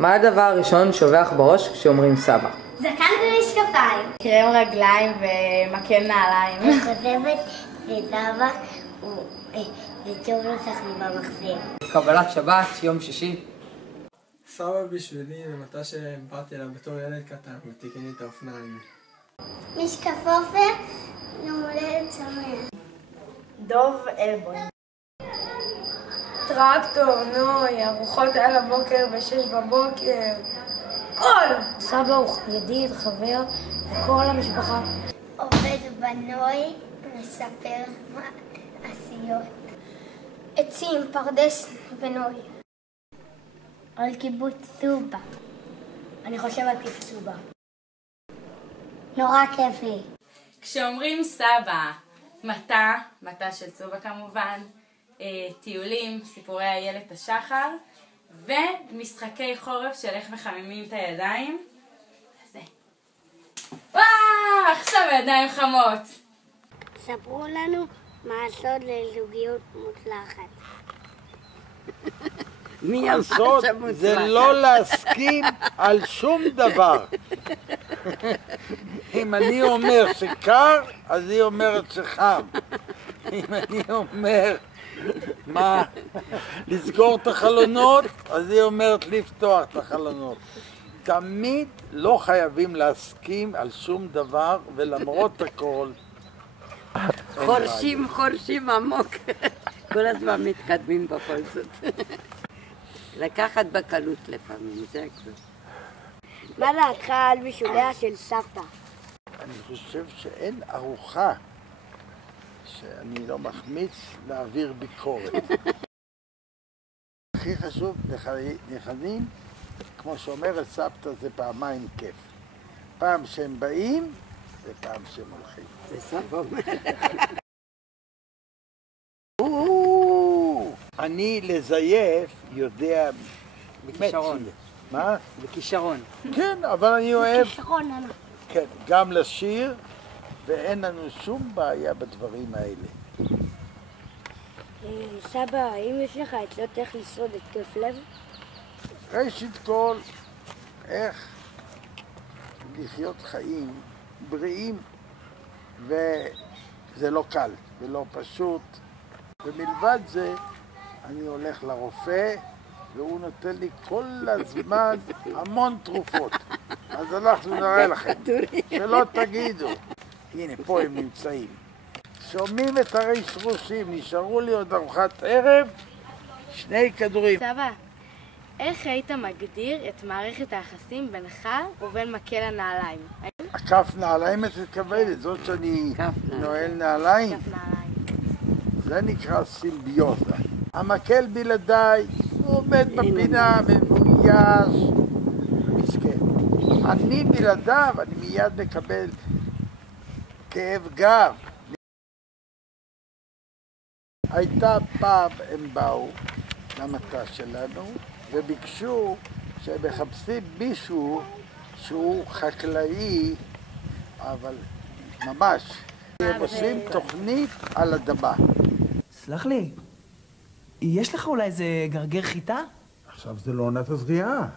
מה הדבר הראשון שובח בראש כשאומרים סבא? זקן ומשקפיים. קרם רגליים ומקל נעליים. אני חושבת שסבא זה טוב נוסח במחזיר. קבלת שבת, יום שישי. סבא בשבילי זה מתי שבאתי אליו בתור ילד קטן ותיקן לי את האופניים. משקפופר, יום הולדת שמח. דוב אלבון. טרקטור, נוי, ארוחות על הבוקר ב6 בבוקר. כל! סבא הוא ידיד, חבר, וכל המשפחה. עובד בנוי, מספר עשיות. עצים, פרדס ונוי. על קיבוץ סובה. אני חושב על קיבוץ סובה. נורא כיף לי. כשאומרים סבא, מטה של צובה כמובן, טיולים, סיפורי איילת השחר, ומשחקי חורף של איך מחממים את הידיים. זה. וואו, עכשיו הידיים חמות. ספרו לנו מה הסוד לזוגיות מוצלחת. הסוד זה לא להסכים על שום דבר. אם אני אומר שקר, אז היא אומרת שחם. אם אני אומר מה, לסגור את החלונות, אז היא אומרת לפתוח את החלונות. תמיד לא חייבים להסכים על שום דבר, ולמרות הכל חורשים עמוק. כל הזמן מתקדמים בכל זאת. לקחת בקלות לפעמים, זה הכל. מה דעתך על בישוליה של סבתא? אני חושב שאין ארוחה שאני לא מחמיץ להעביר ביקורת. הכי חשוב, נכדים, כמו שאומרת סבתא, זה פעמיים כיף. פעם שהם באים ופעם שהם הולכים. זה סבא. אני לזייף יודע... בכישרון. מה? בכישרון. כן, אבל אני אוהב... בכישרון, אנה. כן, גם לשיר, ואין לנו שום בעיה בדברים האלה. סבא, האם יש לך עצות איך לשרוד התקף לב? ראשית כל, איך לחיות חיים בריאים, וזה לא קל ולא פשוט. ומלבד זה, אני הולך לרופא, והוא נותן לי כל הזמן המון תרופות. אז אנחנו נראה לכם, שלא תגידו. הנה, פה הם נמצאים. שומעים את הרשרושים, נשארו לי עוד ארוחת ערב, 2 כדורים. סבא, איך היית מגדיר את מערכת היחסים בינך ובין מקל הנעליים? הכף נעליים את מתכוונת, זאת שאני נועל נעליים. כף נעליים. זה נקרא סימביוזה. המקל בלעדיי, הוא עומד בפינה, מבויש, מסכן. אני בלעדיו, אני מיד מקבל כאב גב. הייתה פעם, הם באו למטה שלנו וביקשו שמחפשים מישהו שהוא חקלאי, אבל ממש. הם עושים תוכנית על אדמה. סלח לי, יש לך אולי איזה גרגר חיטה? עכשיו זה לא עונת הזריעה.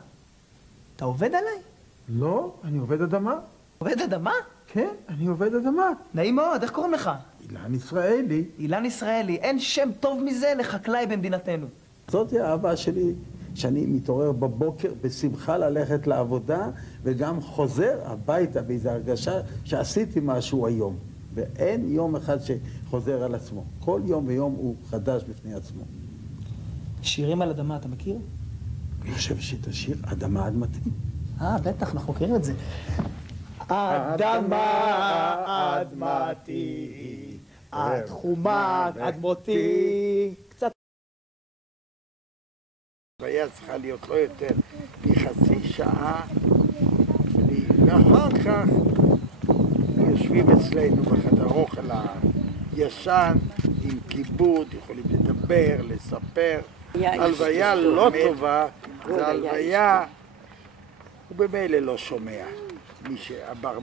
אתה עובד עליי? לא, אני עובד אדמה. עובד אדמה? כן, אני עובד אדמה. נעים מאוד, איך קוראים לך? אילן ישראלי. אילן ישראלי, אין שם טוב מזה לחקלאי במדינתנו. זאתי האהבה שלי, שאני מתעורר בבוקר בשמחה ללכת לעבודה, וגם חוזר הביתה באיזו הרגשה שעשיתי משהו היום. ואין יום אחד שחוזר על עצמו. כל יום ויום הוא חדש בפני עצמו. שירים על אדמה, אתה מכיר? אני חושב שתשיר אדמה אדמתי. בטח, אנחנו מכירים את זה. אדמה אדמתי, את חומה אדמותי. קצת. היה צריכה להיות לא יותר מחצי שעה, ואחר כך יושבים אצלנו בחדר אוכל הישן עם כיבוד, יכולים לדבר, לספר. הלוויה לא טובה, זה הלוויה, הוא במילא לא שומע. הבר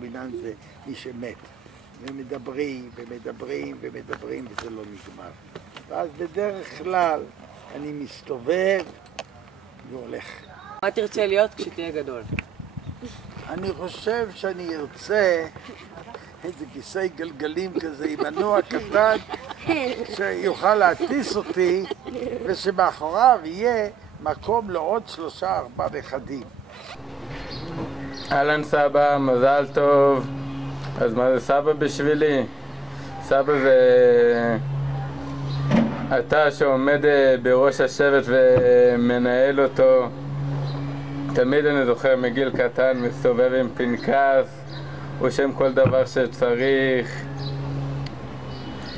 מינן זה מי שמת. ומדברים ומדברים ומדברים וזה לא נגמר. ואז בדרך כלל אני מסתובב והולך. מה תרצה להיות כשתהיה גדול? אני חושב שאני ארצה איזה כיסא גלגלים כזה עם מנוע קטן שיוכל להטיס אותי ושמאחוריו יהיה מקום לעוד 3-4 נכדים. אהלן סבא, מזל טוב. אז מה זה סבא בשבילי? סבא זה אתה שעומד בראש השבט ומנהל אותו. תמיד אני זוכר מגיל קטן מסתובב עם פנקס, רושם כל דבר שצריך,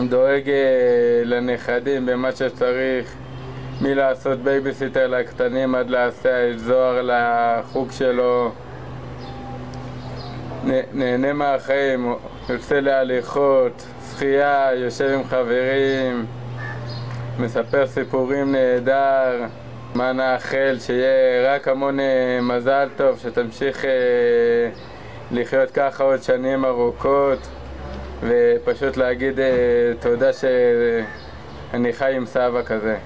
דואג לנכדים במה שצריך, מלעשות בייביסיטר לקטנים עד להסיע את זוהר לחוג שלו. נהנה מהחיים, יוצא להליכות, שחייה, יושב עם חברים, מספר סיפורים נהדר. מה נאחל? שיהיה רק המון מזל טוב, שתמשיך לחיות ככה עוד שנים ארוכות, ופשוט להגיד תודה שאני חי עם סבא כזה.